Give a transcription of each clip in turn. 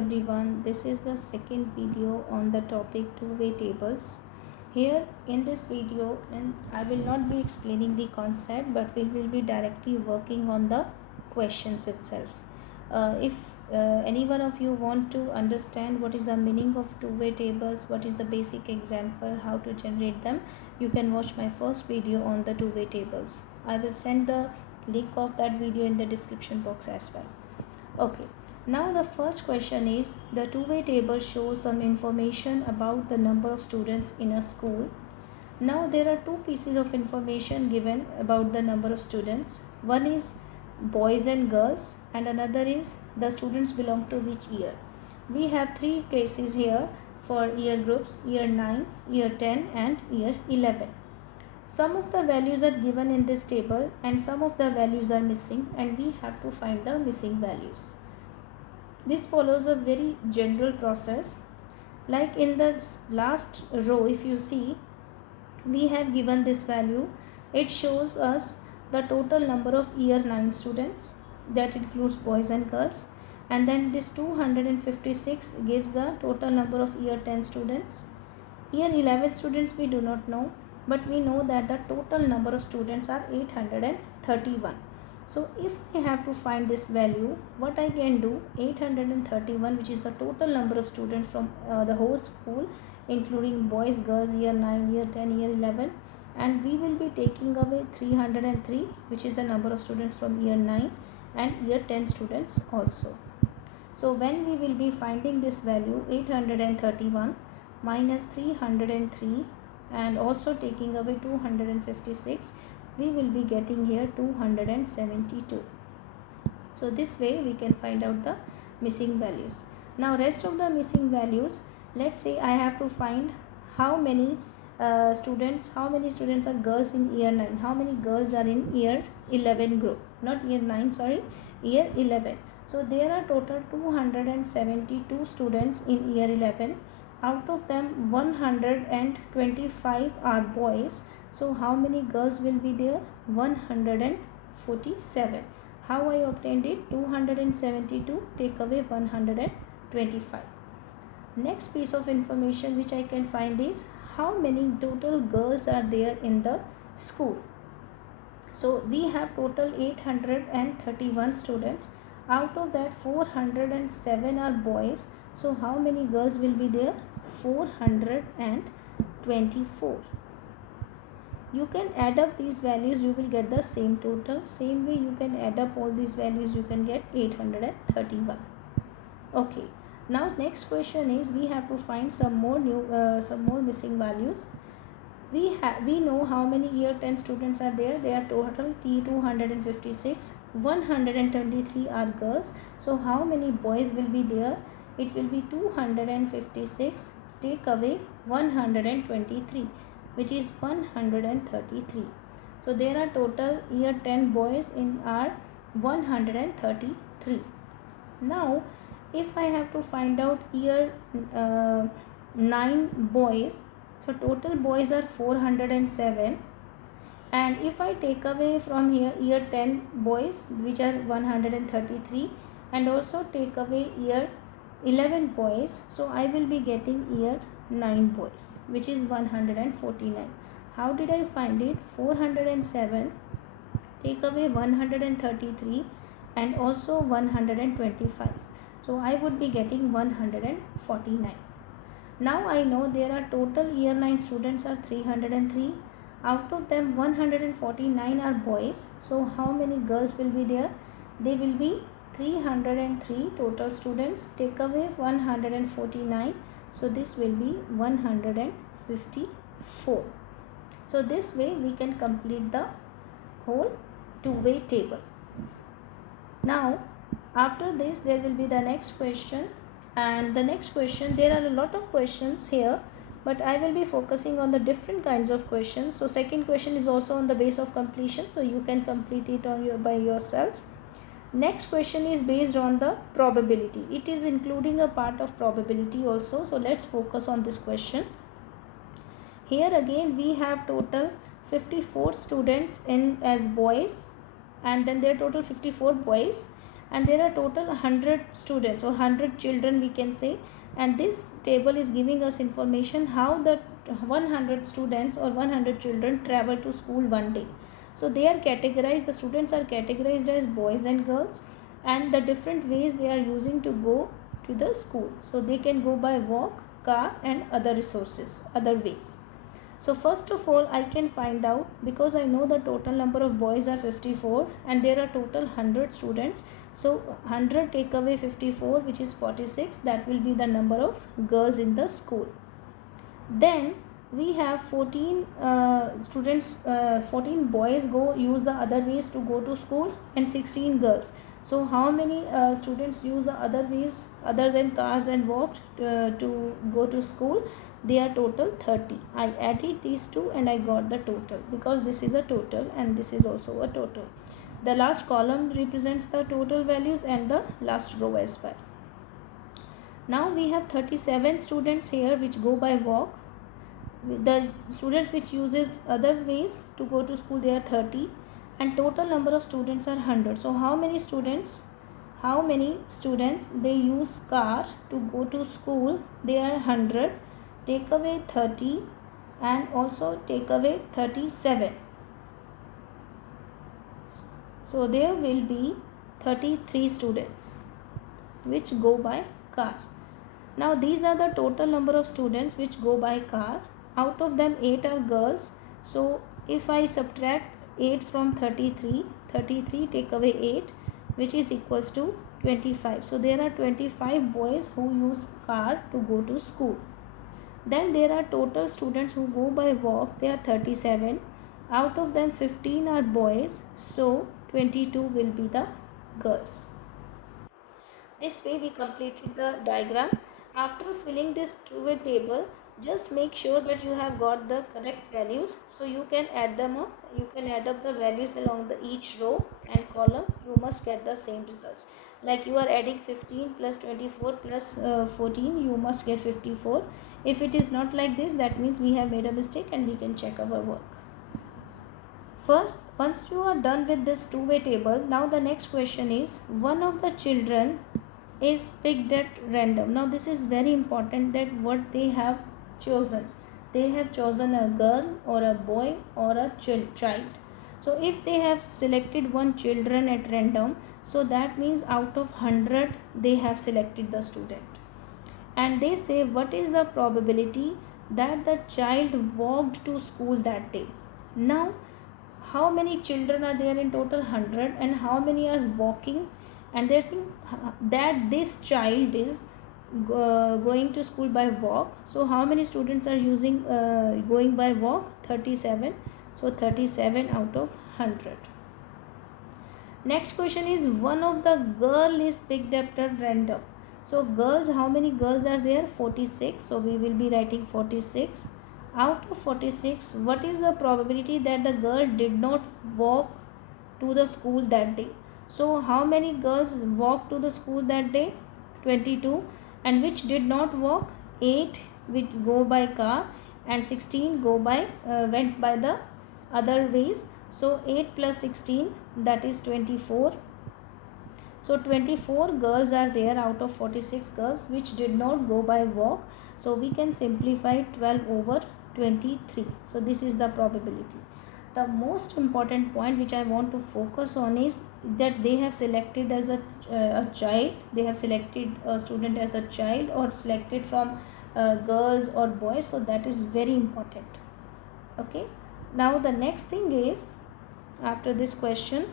everyone, this is the second video on the topic two-way tables. Here in this video, and I will not be explaining the concept, but we will be directly working on the questions itself. If any one of you want to understand what is the meaning of two-way tables, what is the basic example, how to generate them, you can watch my first video on the two-way tables. I will send the link of that video in the description box as well. Okay, now the first question is, the two-way table shows some information about the number of students in a school. Now there are two pieces of information given about the number of students. One is boys and girls and another is the students belong to which year. We have three cases here for year groups: year 9, year 10 and year 11. Some of the values are given in this table and some of the values are missing, and we have to find the missing values. This follows a very general process. Like in the last row, if you see, we have given this value. It shows us the total number of year 9 students, that includes boys and girls, and then this 256 gives the total number of year 10 students. Year 11 students we do not know, but we know that the total number of students are 831. So if I have to find this value, what I can do, 831, which is the total number of students from the whole school, including boys, girls, year 9, year 10, year 11, and we will be taking away 303, which is the number of students from year 9 and year 10 students also. So when we will be finding this value, 831 minus 303 and also taking away 256, we will be getting here 272. So this way we can find out the missing values. Now rest of the missing values, let's say I have to find how many students are girls in year 9, how many girls are in year 11 group, not year 9, sorry, year 11. So there are total 272 students in year 11. Out of them 125 are boys. So how many girls will be there? 147. How I obtained it? 272 take away 125. Next piece of information which I can find is how many total girls are there in the school. So we have total 831 students. Out of that 407 are boys. So how many girls will be there? 424. You can add up these values, you will get the same total. Same way you can add up all these values, you can get 831. Okay, now next question is, we have to find some more missing values. We know how many year 10 students are there. They are total 256. 123 are girls. So how many boys will be there? It will be 256 take away 123, which is 133. So there are total year 10 boys in our 133. Now if I have to find out year 9 boys, so total boys are 407, and if I take away from here year 10 boys, which are 133, and also take away year 11 boys, so I will be getting year 9 boys, which is 149. How did I find it? 407 take away 133 and also 125. So I would be getting 149. Now I know there are total year 9 students are 303. Out of them 149 are boys. So how many girls will be there? They will be 303 total students. Take away 149. So this will be 154. So this way we can complete the whole two-way table. Now after this there will be the next question, and the next question, there are a lot of questions here, but I will be focusing on the different kinds of questions. So second question is also on the base of completion, so you can complete it by yourself. Next question is based on the probability. It is including a part of probability also. So let's focus on this question. Here again we have total 54 students in as boys, and then there are total 54 boys, and there are total 100 students or 100 children we can say, and this table is giving us information how the 100 students or 100 children travel to school one day. So they are categorized, the students are categorized as boys and girls, and the different ways they are using to go to the school. So they can go by walk, car, and other resources, other ways. So first of all, I can find out, because I know the total number of boys are 54 and there are total 100 students. So 100 take away 54, which is 46. That will be the number of girls in the school. Then we have 14 students, 14 boys go use the other ways to go to school, and 16 girls. So how many students use the other ways other than cars and walk to go to school? They are total 30. I added these two and I got the total, because this is a total and this is also a total. The last column represents the total values and the last row as well. Now we have 37 students here which go by walk. The students which uses other ways to go to school, they are 30, and total number of students are 100. So how many students they use car to go to school? They are 100. Take away 30 and also take away 37. So there will be 33 students which go by car. Now these are the total number of students which go by car. Out of them 8 are girls. So if I subtract 8 from 33, 33 take away 8, which is equals to 25. So there are 25 boys who use car to go to school. Then there are total students who go by walk. They are 37. Out of them 15 are boys. So 22 will be the girls. This way we completed the diagram. After filling this two-way table, just make sure that you have got the correct values. So you can add them up. You can add up the values along each row and column. You must get the same results. Like you are adding 15 plus 24 plus 14, you must get 54. If it is not like this, that means we have made a mistake and we can check our work. First, once you are done with this two-way table, now the next question is, one of the children is picked at random. Now this is very important, that what they have chosen. They have chosen a girl or a boy or a child. So if they have selected one children at random, so that means out of 100 they have selected the student. And they say, what is the probability that the child walked to school that day? Now how many children are there in total? 100. And how many are walking? And they're saying that this child is going to school by walk. So how many students are using going by walk? 37. So 37 out of 100. Next question is, one of the girl is picked up at random. So girls, how many girls are there? 46. So we will be writing 46. Out of 46, what is the probability that the girl did not walk to the school that day? So how many girls walked to the school that day? 22. And which did not walk? 8, which go by car, and 16 went by the other ways. So 8 plus 16, that is 24. So 24 girls are there out of 46 girls which did not go by walk. So we can simplify 12 over 23. So this is the probability. The most important point which I want to focus on is that they have selected as a child. They have selected a student as a child, or selected from girls or boys. So that is very important. Okay. Now the next thing is, after this question,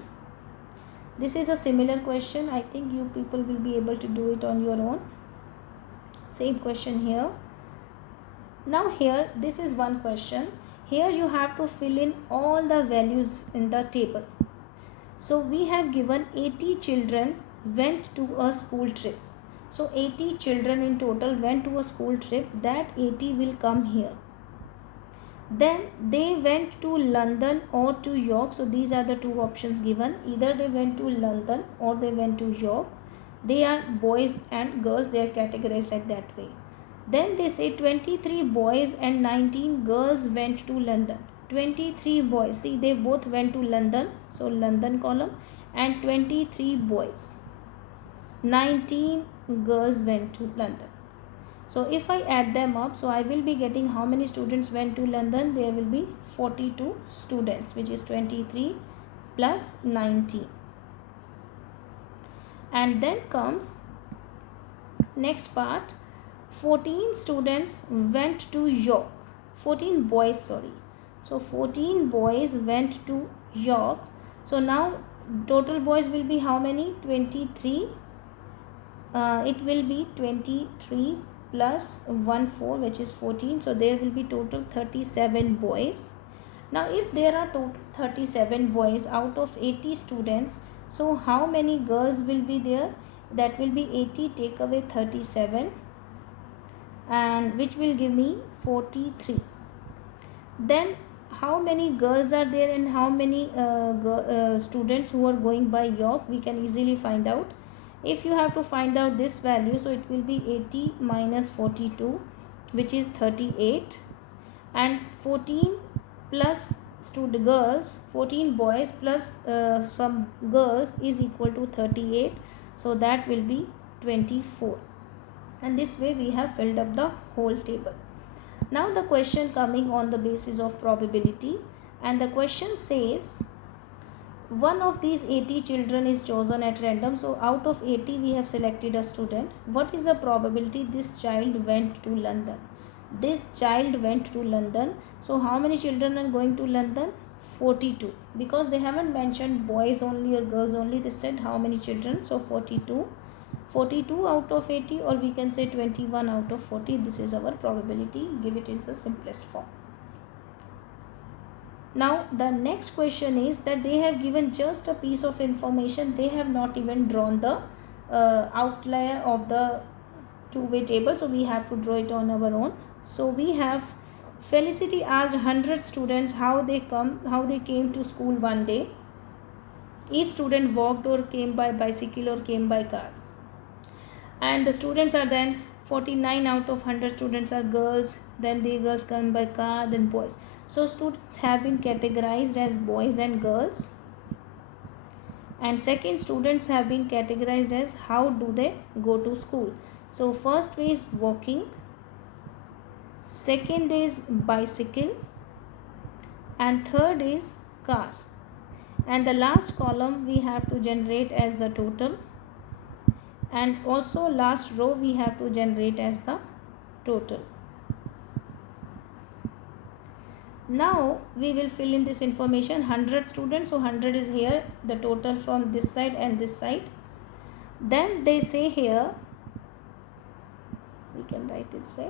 this is a similar question. I think you people will be able to do it on your own. Same question here. Now here, this is one question. Here you have to fill in all the values in the table. So we have given 80 children went to a school trip. So 80 children in total went to a school trip. That 80 will come here. Then they went to London or to York. So these are the two options given. Either they went to London or they went to York. They are boys and girls. They are categorized like that way. Then they say 23 boys and 19 girls went to London. 23 boys. See, they both went to London. So London column, and 23 boys. 19 girls went to London. So if I add them up, so I will be getting how many students went to London. There will be 42 students, which is 23 plus 19. And then comes next part, 14 students went to York. 14 boys, sorry. So 14 boys went to York. So now total boys will be how many? 23. It will be 23 plus 1 4, which is 14. So there will be total 37 boys. Now if there are total 37 boys out of 80 students, so how many girls will be there? That will be 80, take away 37, and which will give me 43. Then how many girls are there and how many students who are going by York? We can easily find out. If you have to find out this value, so it will be 80 minus 42, which is 38, and 14 plus girls, 14 boys plus some girls is equal to 38. So that will be 24. And this way we have filled up the whole table. Now the question coming on the basis of probability, and the question says one of these 80 children is chosen at random. So out of 80 we have selected a student. What is the probability this child went to London? This child went to London. So how many children are going to London? 42, because they haven't mentioned boys only or girls only. They said how many children. So 42. 42 out of 80, or we can say 21 out of 40. This is our probability. Give it is the simplest form. Now the next question is that they have given just a piece of information. They have not even drawn the outlier of the two-way table. So we have to draw it on our own. So we have Felicity asked 100 students how they came to school one day. Each student walked or came by bicycle or came by car. And the students are then 49 out of 100 students are girls, then the girls come by car, then boys. So students have been categorized as boys and girls. And second, students have been categorized as how do they go to school. So first way is walking, second is bicycle, and third is car. And the last column we have to generate as the total, and also last row we have to generate as the total. Now we will fill in this information. 100 students, so 100 is here, the total from this side and this side. Then they say here, we can write this way,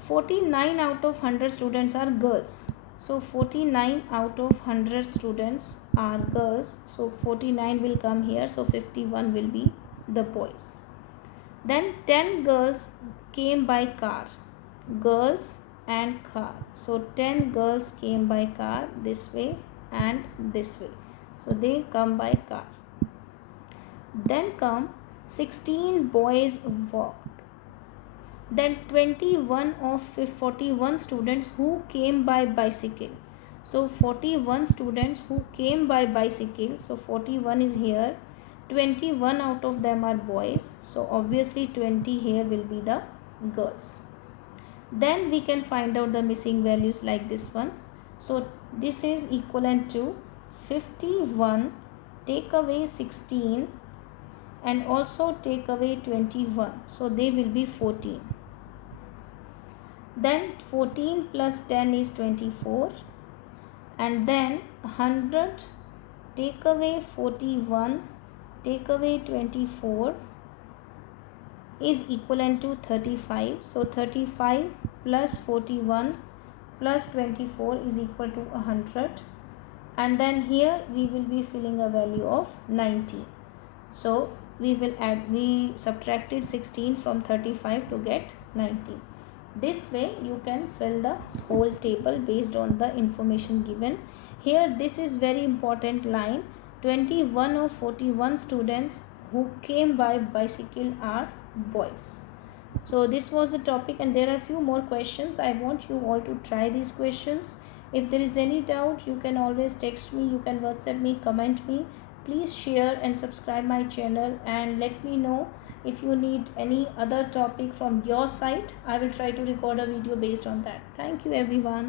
49 out of 100 students are girls. So 49 out of 100 students are girls. So 49 will come here. So 51 will be the boys. Then 10 girls came by car. Girls and car. So 10 girls came by car this way and this way. So they come by car. Then come 16 boys walked. Then 21 of 41 students who came by bicycle. So 41 students who came by bicycle. So 41 is here. 21 out of them are boys. So obviously 20 here will be the girls. Then we can find out the missing values like this one. So this is equivalent to 51 take away 16 and also take away 21. So they will be 14. Then 14 plus 10 is 24. And then 100 take away 41 take away 24 is equivalent to 35. So 35 plus 41 plus 24 is equal to 100. And then here we will be filling a value of 90. So we subtracted 16 from 35 to get 90. This way you can fill the whole table based on the information given. Here this is very important line. 21 of 41 students who came by bicycle are boys. So this was the topic, and there are few more questions. I want you all to try these questions. If there is any doubt, you can always text me, you can WhatsApp me, comment me. Please share and subscribe my channel, and let me know if you need any other topic from your side. I will try to record a video based on that. Thank you everyone.